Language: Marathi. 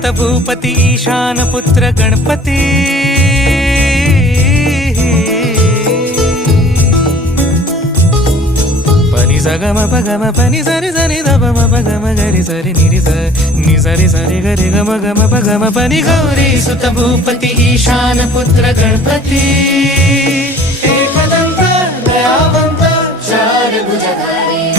सुत भूपती ईशान पुत्र गणपती पनि सगम पगम पनि सरि सरि ध म पगम गरि सरि निरि स नि सरि सरि गरि गम गम पगम पनि गौरी सुत भूपती ईशान पुत्र गणपती एकदंत दयावंत चार भुजगा